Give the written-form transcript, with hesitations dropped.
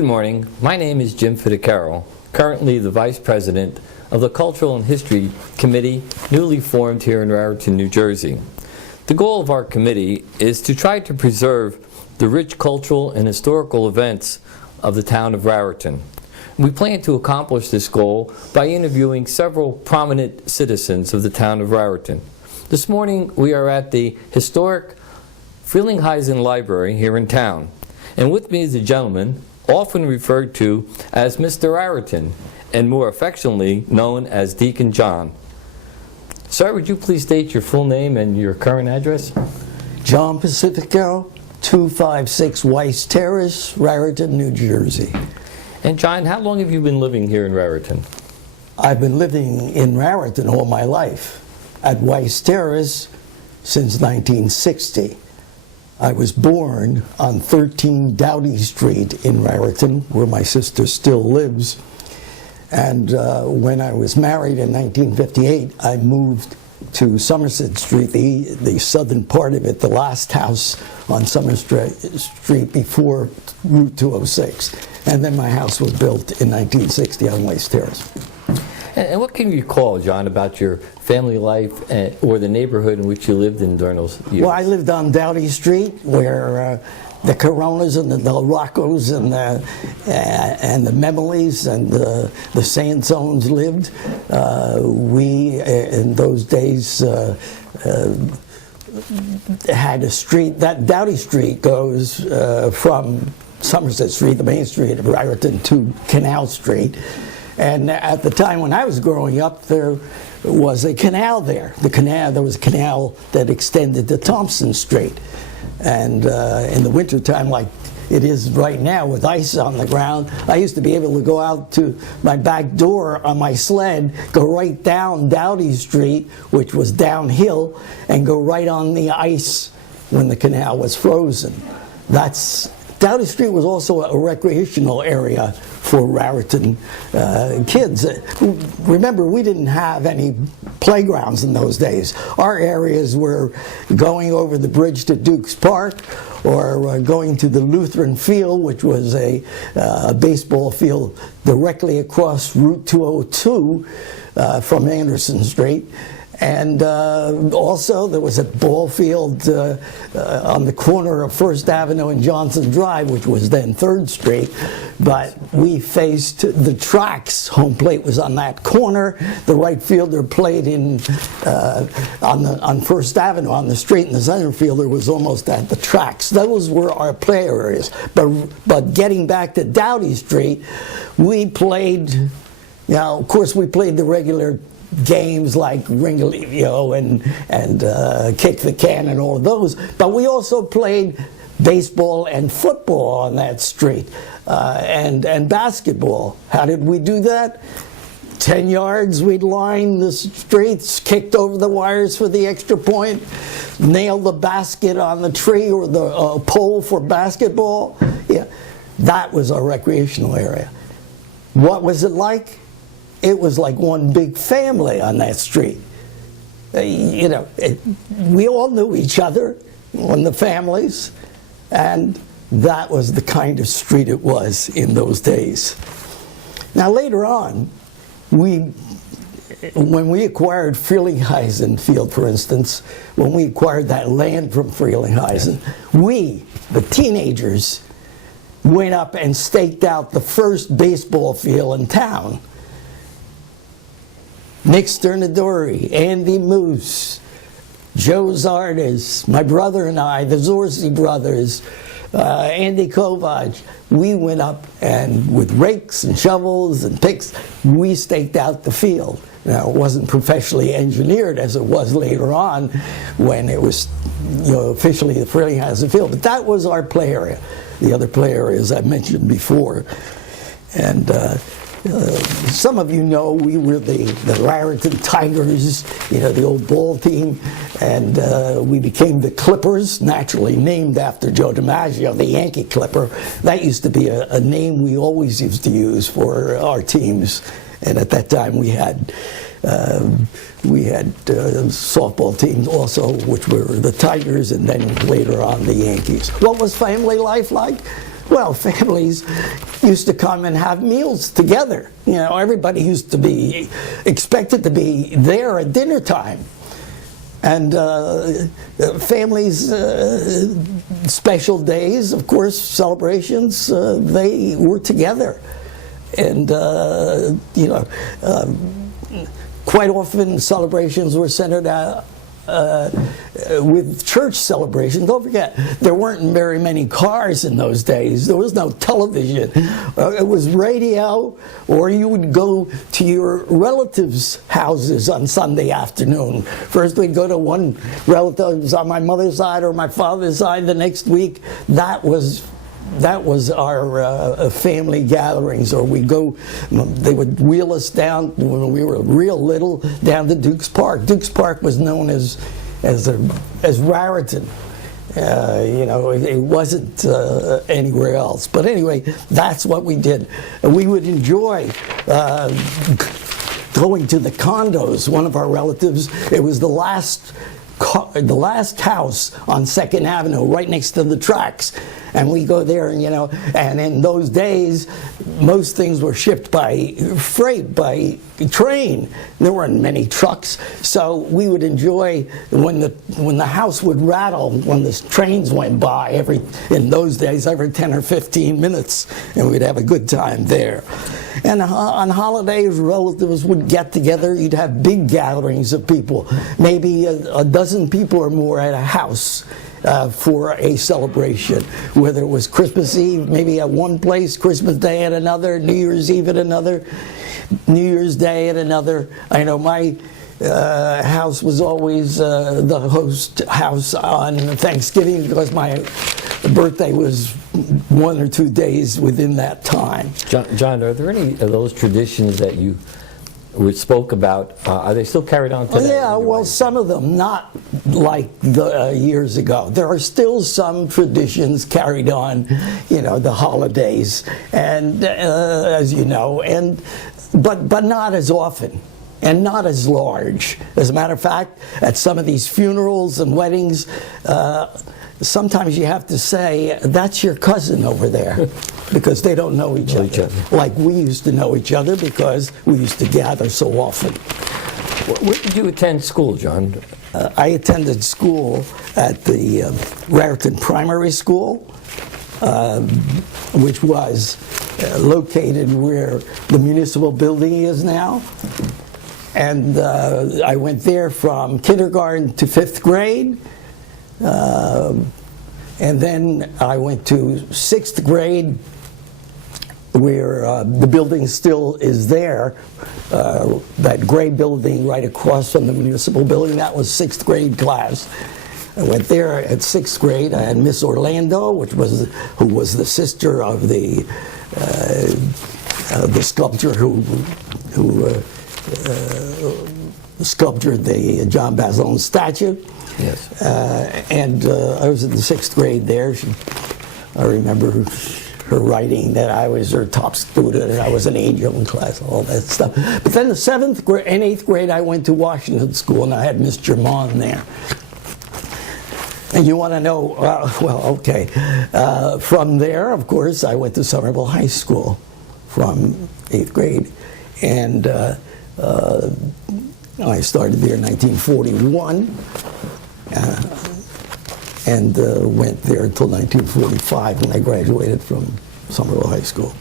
Good morning. My name is Jim Fittecaro, currently the Vice President of the Cultural and History Committee, newly formed here in Raritan, New Jersey. The goal of our committee is to try to preserve the rich cultural and historical events of the town of Raritan. We plan to accomplish this goal by interviewing several prominent citizens of the town of Raritan. This morning we are at the historic Frelinghuysen Library here in town, and with me is a gentleman often referred to as Mr. Raritan, and more affectionately known as Deacon John. Sir, would you please state your full name and your current address? John Pacifico, 256 Weiss Terrace, Raritan, New Jersey. And John, how long have you been living here in Raritan? I've been living in Raritan all my life, at Weiss Terrace since 1960. I was born on 13 Doughty Street in Raritan, where my sister still lives. And when I was married in 1958, I moved to Somerset Street, the southern part of it, the last house on Somerset Street before Route 206. And then my house was built in 1960 on Weiss Terrace. And what can you recall, John, about your family life or the neighborhood in which you lived in during those years? Well, I lived on Doughty Street, where the Coronas and the Del Roccos and the Memeleys and the Sansones lived. We, in those days, had a street. That Doughty Street goes from Somerset Street, the main street of Raritan, to Canal Street. And at the time when I was growing up, there was a canal there. There was a canal that extended to Thompson Street. And in the wintertime, like it is right now with ice on the ground, I used to be able to go out to my back door on my sled, go right down Doughty Street, which was downhill, and go right on the ice when the canal was frozen. Doughty Street was also a recreational area for Raritan kids. Remember, we didn't have any playgrounds in those days. Our areas were going over the bridge to Duke's Park, or going to the Lutheran Field, which was a baseball field directly across Route 202 from Anderson Street. And also there was a ball field on the corner of First Avenue and Johnson Drive, which was then 3rd Street. But we faced the tracks. Home plate was on that corner. The right fielder played on First Avenue on the street, and the center fielder was almost at the tracks. Those were our play areas. But getting back to Doughty Street, we played, of course we played the regular games like Ringalivio and Kick the Can and all of those, but we also played baseball and football on that street, and basketball. How did we do that? 10 yards, we'd line the streets, kicked over the wires for the extra point, nailed the basket on the tree or the pole for basketball. Yeah, that was our recreational area. What was it like? It was like one big family on that street. We all knew each other, in the families, and that was the kind of street it was in those days. Now later on, when we acquired Frelinghuysen Field, for instance, when we acquired that land from Frelinghuysen, we, the teenagers, went up and staked out the first baseball field in town. Nick Sternadori, Andy Moose, Joe Zardes, my brother and I, the Zorzi brothers, Andy Kovac, we went up and with rakes and shovels and picks, we staked out the field. Now, it wasn't professionally engineered as it was later on when it was officially the Frelinghuysen Field, but that was our play area. The other play areas I mentioned before. And some of you know we were the Raritan Tigers, the old ball team, and we became the Clippers, naturally named after Joe DiMaggio, the Yankee Clipper. That used to be a name we always used to use for our teams, and at that time we had softball teams also, which were the Tigers, and then later on the Yankees. What was family life like? Well, families used to come and have meals together. You know, everybody used to be expected to be there at dinner time. And families, special days, of course, celebrations, they were together. And, you know, quite often celebrations were centered with church celebrations. Don't forget, there weren't very many cars in those days. There was no television. It was radio, or you would go to your relatives' houses on Sunday afternoon. First we'd go to one relative's on my mother's side or my father's side. The next week, that was our family gatherings, or they would wheel us down when we were real little down to Duke's Park. Duke's Park was known as Raritan. You know, it wasn't anywhere else. But anyway, that's what we did. We would enjoy going to the condos. One of our relatives, it was the last house on 2nd Avenue, right next to the tracks. And we go there, and, you know, and in those days, most things were shipped by freight, by train. There weren't many trucks, so we would enjoy when the house would rattle when the trains went by in those days every 10 or 15 minutes, and we'd have a good time there. And on holidays, relatives would get together. You'd have big gatherings of people, maybe a dozen people or more at a house. For a celebration, whether it was Christmas Eve, maybe at one place, Christmas Day at another, New Year's Eve at another, New Year's Day at another. I know my house was always the host house on Thanksgiving because my birthday was 1 or 2 days within that time. John, are there any of those traditions that you spoke about, are they still carried on today? Yeah, well, some of them, not like the years ago. There are still some traditions carried on, you know, the holidays, and as you know, but not as often. And not as large. As a matter of fact, at some of these funerals and weddings, sometimes you have to say, that's your cousin over there, because they don't know each other. Like we used to know each other because we used to gather so often. Where did you attend school, John? I attended school at the Raritan Primary School, which was located where the municipal building is now. And I went there from kindergarten to 5th grade. And then I went to 6th grade, where the building still is there, that gray building right across from the municipal building. That was 6th grade class. I went there at 6th grade. I had Miss Orlando, who was the sister of the sculptor who sculptured the John Bazzone statue. Yes. And I was in the 6th grade there. I remember her writing that I was her top student and I was an angel in class, all that stuff. But then the 7th grade and 8th grade, I went to Washington School, and I had Miss Germain there. And you want to know, well, okay. From there, of course, I went to Somerville High School from 8th grade. And I started there in 1941 and went there until 1945 when I graduated from Somerville High School.